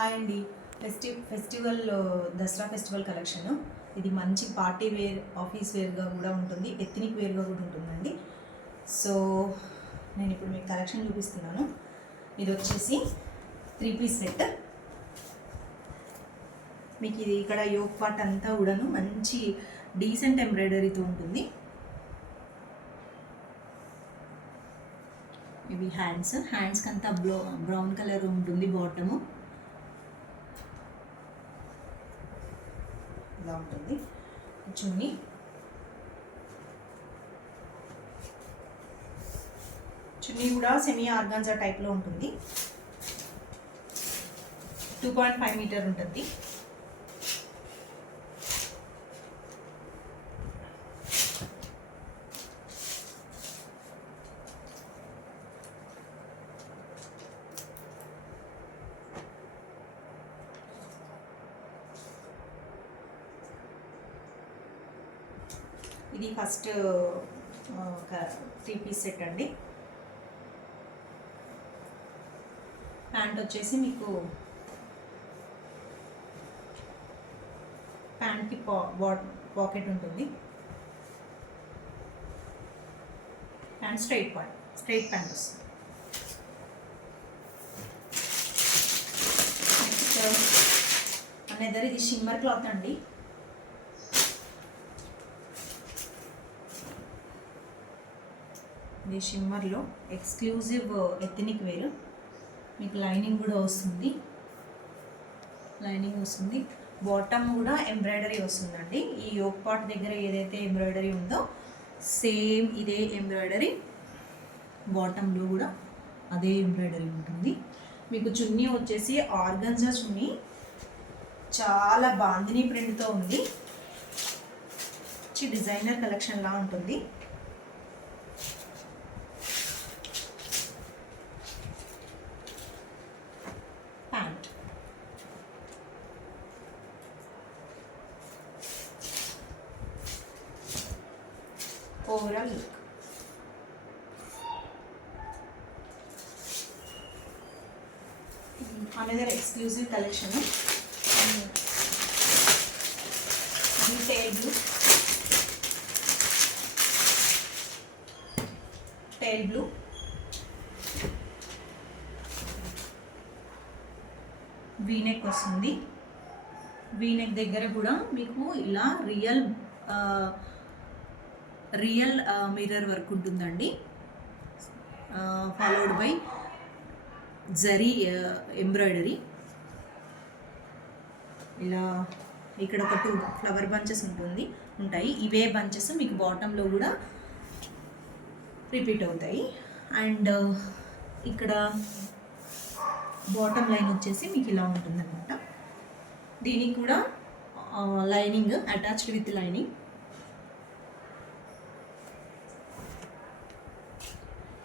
Hi అండి. Festival Dasara festival collection. ఇది మంచి పార్టీ వేర్, ఆఫీస్ వేర్గా కూడా ఉంటుంది, ఎథ్నిక్ వేర్గా కూడా ఉంటుందండి. సో నేను ఇప్పుడు మీకు కలెక్షన్ చూపిస్తున్నాను. ఇది వచ్చేసి 3 పీస్ సెట్. మీకు ఇది ఇక్కడ యోక్ పార్ట్ అంతా కూడాను మంచి డీసెంట్ ఎంబ్రాయిడరీతో ఉంటుంది. ఇవి హ్యాండ్స్కి అంతా బ్రౌన్ కలర్ ఉంటుంది బాటము. ఇలా ఉంటుంది చున్నీ. చున్నీ కూడా సెమీ ఆర్గాన్జా టైప్లో ఉంటుంది. 2.5 మీటర్ ఉంటుంది. ఇది ఫస్ట్ 3 పీస్ సెట్ అండి. ప్యాంట్ వచ్చేసి మీకు ప్యాంట్కి పాకెట్ ఉంటుంది. ప్యాంట్ స్ట్రైట్ ప్యాంట్ వస్తుంది. నెక్స్ట్ అనేదర్ ఇది షిమ్మర్ క్లాత్ అండి. ఇది షిమ్మర్లో ఎక్స్క్లూజివ్ ఎథ్నిక్ వేర్. మీకు లైనింగ్ కూడా వస్తుంది. బాటమ్ కూడా ఎంబ్రాయిడరీ వస్తుందండి. ఈ యోక్ పార్ట్ దగ్గర ఏదైతే ఎంబ్రాయిడరీ ఉందో సేమ్ ఇదే ఎంబ్రాయిడరీ బాటంలో కూడా అదే ఎంబ్రాయిడరీ ఉంటుంది. మీకు చున్నీ వచ్చేసి ఆర్గంజా చున్నీ, చాలా బాందిని ప్రింట్తో ఉంది. డిజైనర్ కలెక్షన్లా ఉంటుంది. Pant overall look. Another exclusive collection. Teal blue V neck వస్తుంది. వీనెక్ దగ్గర కూడా మీకు ఇలా రియల్ మిర్రర్ వర్క్ ఉంటుందండి. Followed by zari embroidery. ఇలా ఇక్కడ ఒక 2 ఫ్లవర్ బంచెస్ ఉంటాయి. ఇవే బంచెస్ మీకు బాటంలో కూడా రిపీట్ అవుతాయి. అండ్ ఇక్కడ బాటమ్ లైన్ వచ్చేసి మీకు ఇలా ఉంటుందన్నమాట. దీనికి కూడా లైనింగ్ అటాచ్డ్ విత్ లైనింగ్.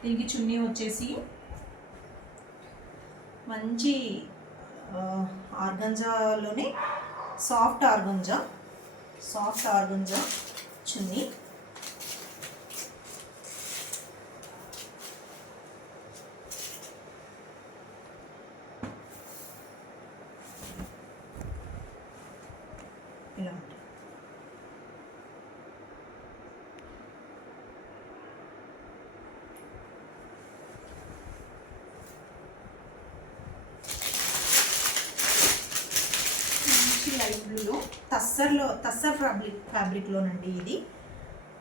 దీనికి చున్నీ వచ్చేసి మంచి ఆర్గంజాలోనే సాఫ్ట్ ఆర్గంజా చున్నీ. ఇలా లైట్ బ్లూలో టస్సర్ ఫ్యాబ్రిక్లోనండి. ఇది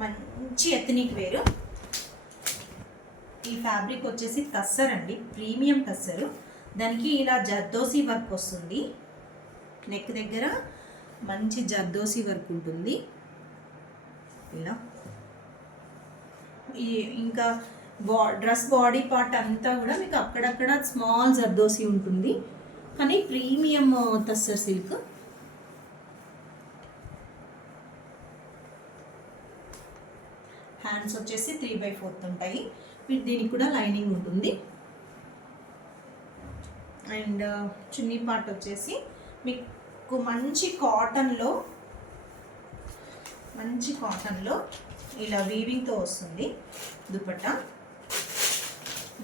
మంచి ఎథ్నిక్ వేరు. ఈ ఫ్యాబ్రిక్ వచ్చేసి టస్సర్ అండి, ప్రీమియం టస్సర్. దానికి ఇలా జర్దోసి వర్క్ వస్తుంది. నెక్ దగ్గర మంచి జర్దోసి వర్క్ ఉంటుంది. ఇలా ఇంకా డ్రెస్ బాడీ పార్ట్ అంతా కూడా మీకు అక్కడక్కడ స్మాల్ జర్దోసి ఉంటుంది, కానీ ప్రీమియం టస్సర్ సిల్క్. హ్యాండ్స్ వచ్చేసి 3/4 ఉంటాయి. దీనికి కూడా లైనింగ్ ఉంటుంది. అండ్ చున్నీ పార్ట్ వచ్చేసి మీకు మంచి కాటన్లో ఇలా వీవింగ్తో వస్తుంది.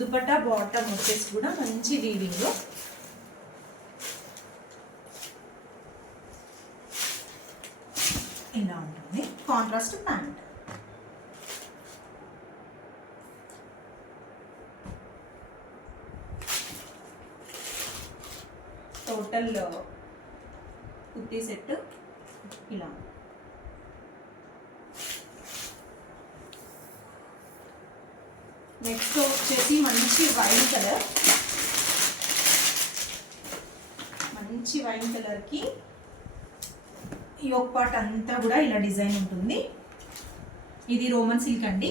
దుపట్టా బాటమ్ వచ్చేసి కూడా మంచి వీవింగ్. ఇలా ఉంటుంది contrast pant. Total kurti set ఇలా. నెక్స్ట్ వచ్చేసి మంచి వైన్ కలర్, మంచి వైన్ కలర్కి యోక్ పార్ట్ అంతా కూడా ఇలా డిజైన్ ఉంటుంది. ఇది రోమన్ సిల్క్ అండి,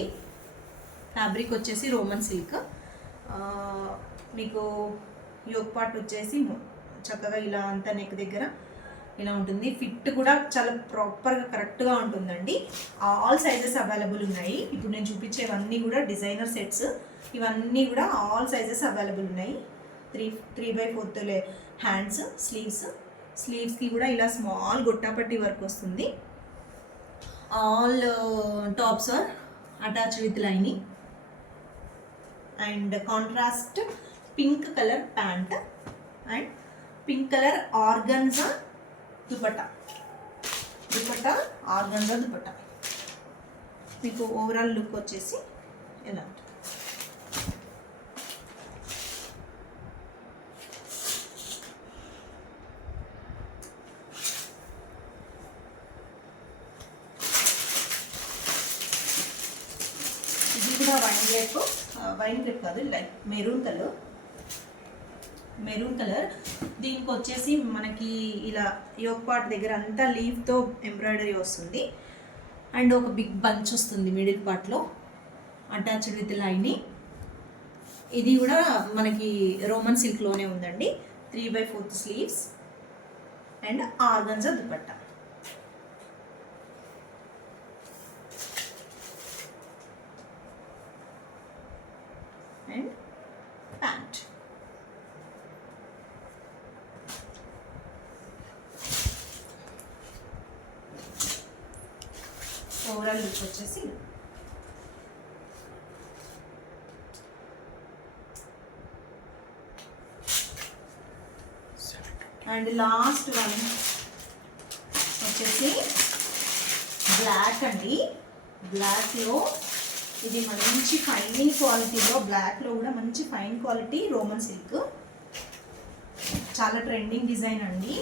ఫ్యాబ్రిక్ వచ్చేసి రోమన్ సిల్క్. మీకు యోక్ పార్ట్ వచ్చేసి చక్కగా ఇలా అంతా నెక్ దగ్గర ఇలా ఉంటుంది. ఫిట్ కూడా చాలా ప్రాపర్గా కరెక్ట్గా ఉంటుందండి. ఆల్ సైజెస్ అవైలబుల్ ఉన్నాయి. ఇప్పుడు నేను చూపించేవన్నీ కూడా డిజైనర్ సెట్స్, ఇవన్నీ కూడా ఆల్ సైజెస్ అవైలబుల్ ఉన్నాయి. 3/4 హ్యాండ్స్, స్లీవ్స్కి కూడా ఇలా స్మాల్ గొట్టాపట్టి వర్క్ వస్తుంది. All tops are attached with lining and contrast pink colour pant and pink colour organza dupatta organza dupatta. మీకు ఓవరాల్ లుక్ వచ్చేసి ఎలా ఉంటుంది. ఇది కూడా వైన్ గ్రేప్ కాదు, లైక్ మెరూన్ కలర్. దీనికి వచ్చేసి మనకి ఇలా యోక్ పార్ట్ దగ్గర అంతా లీఫ్తో ఎంబ్రాయిడరీ వస్తుంది అండ్ ఒక బిగ్ బంచ్ వస్తుంది మిడిల్ పార్ట్లో అటాచ్డ్ విత్ లైనింగ్. ఇది కూడా మనకి రోమన్ సిల్క్లోనే ఉందండి. 3/4 sleeves and organza dupatta. And pant. Overall look వచ్చేసి అండ్ లాస్ట్ వన్ వచ్చేసి బ్లాక్ అండి. బ్లాక్లో ఇది మంచి ఫైన్ క్వాలిటీలో, బ్లాక్లో కూడా మంచి ఫైన్ క్వాలిటీ రోమన్ సిల్క్, చాలా ట్రెండింగ్ డిజైన్ అండి.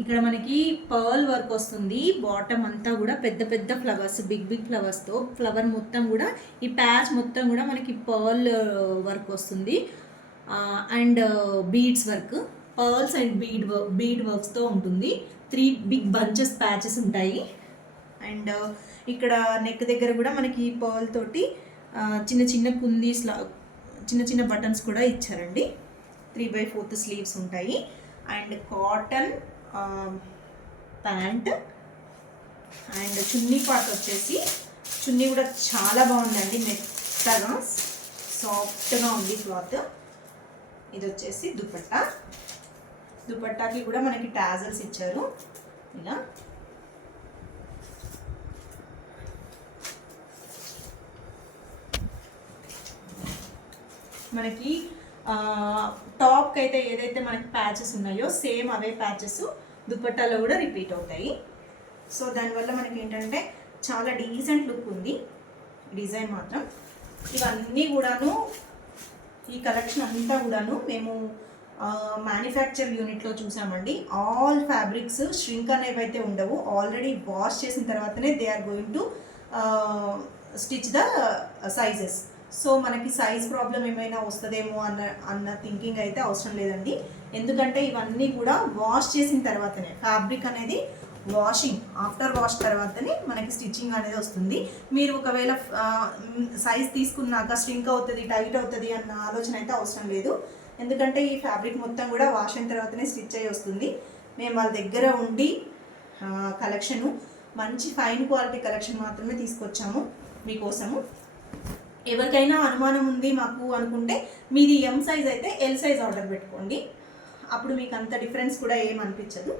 ఇక్కడ మనకి పర్ల్ వర్క్ వస్తుంది. బాటమ్ అంతా కూడా పెద్ద పెద్ద ఫ్లవర్స్, బిగ్ ఫ్లవర్స్తో ఫ్లవర్ మొత్తం కూడా ఈ ప్యాచ్ మొత్తం కూడా మనకి పర్ల్ వర్క్ వస్తుంది and beads work, pearls and bead వర్క్స్తో ఉంటుంది. 3 బిగ్ బంచెస్ ప్యాచెస్ ఉంటాయి. అండ్ ఇక్కడ నెక్ దగ్గర కూడా మనకి పర్ల్ తోటి చిన్న చిన్న కుందీస్లా చిన్న చిన్న బటన్స్ కూడా ఇచ్చారండి. 3/4 స్లీవ్స్ ఉంటాయి and cotton pant and chunni part వచ్చేసి, చున్నీ కూడా చాలా బాగుందండి, మెత్తగా సాఫ్ట్గా ఉంది క్లాత్. ఇది వచ్చేసి దుపట్టాకి కూడా మనకి టాజల్స్ ఇచ్చారు ఇలా. మనకి టాప్కి అయితే ఏదైతే మనకి ప్యాచెస్ ఉన్నాయో సేమ్ అవే ప్యాచెస్ దుపట్టాలో కూడా రిపీట్ అవుతాయి. సో దానివల్ల మనకి ఏంటంటే చాలా డీసెంట్ లుక్ ఉంది డిజైన్ మాత్రం. ఇవన్నీ కూడాను, ఈ కలెక్షన్ అంతా కూడాను మేము మ్యానుఫ్యాక్చర్ యూనిట్లో చూసామండి. ఆల్ ఫ్యాబ్రిక్స్ ష్రింక్ అనేవి అయితే ఉండవు. ఆల్రెడీ వాష్ చేసిన తర్వాతనే they are going to stitch the sizes. So మనకి సైజ్ ప్రాబ్లం ఏమైనా వస్తుందేమో అన్న థింకింగ్ అయితే అవసరం లేదండి. ఎందుకంటే ఇవన్నీ కూడా వాష్ చేసిన తర్వాతనే, ఫ్యాబ్రిక్ అనేది వాషింగ్ ఆఫ్టర్ వాష్ తర్వాతనే మనకి స్టిచ్చింగ్ అనేది వస్తుంది. మీరు ఒకవేళ సైజ్ తీసుకున్నాక స్ట్రింక్ అవుతుంది, టైట్ అవుతుంది అన్న ఆలోచన అయితే అవసరం లేదు. ఎందుకంటే ఈ ఫ్యాబ్రిక్ మొత్తం కూడా వాష్ అయిన తర్వాతనే స్టిచ్ అయ్యి వస్తుంది. మేము వాళ్ళ దగ్గర ఉండి కలెక్షను మంచి ఫైన్ క్వాలిటీ కలెక్షన్ మాత్రమే తీసుకొచ్చాము మీకోసము. ఎవరికైనా అనుమానం ఉంది మాకు అనుకుంటే మీది ఎం సైజ్ అయితే ఎల్ సైజ్ ఆర్డర్ పెట్టుకోండి. అప్పుడు మీకు అంత డిఫరెన్స్ కూడా ఏం అనిపించదు.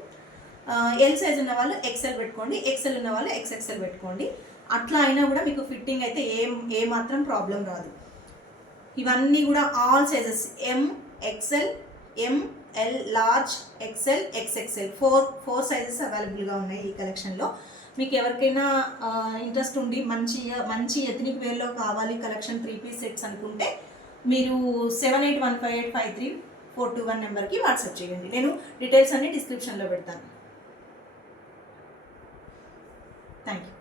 ఎల్ సైజ్ ఉన్న వాళ్ళు ఎక్సెల్ పెట్టుకోండి, ఎక్సెల్ ఉన్న వాళ్ళు XXL పెట్టుకోండి. అట్లా అయినా కూడా మీకు ఫిట్టింగ్ అయితే ఏమాత్రం ప్రాబ్లం రాదు. ఇవన్నీ కూడా all sizes M, XL, ML, large, XL, XXL four sizes అవైలబుల్గా ఉన్నాయి ఈ కలెక్షన్లో. మీకు ఎవరికైనా ఇంట్రెస్ట్ ఉండి మంచి ఎథనిక్ వేర్లో కావాలి కలెక్షన్ 3 పీస్ సెట్స్ అనుకుంటే మీరు 7815853421 నెంబర్కి వాట్సాప్ చేయండి. నేను డీటెయిల్స్ అన్ని డిస్క్రిప్షన్లో పెడతాను. Thank you.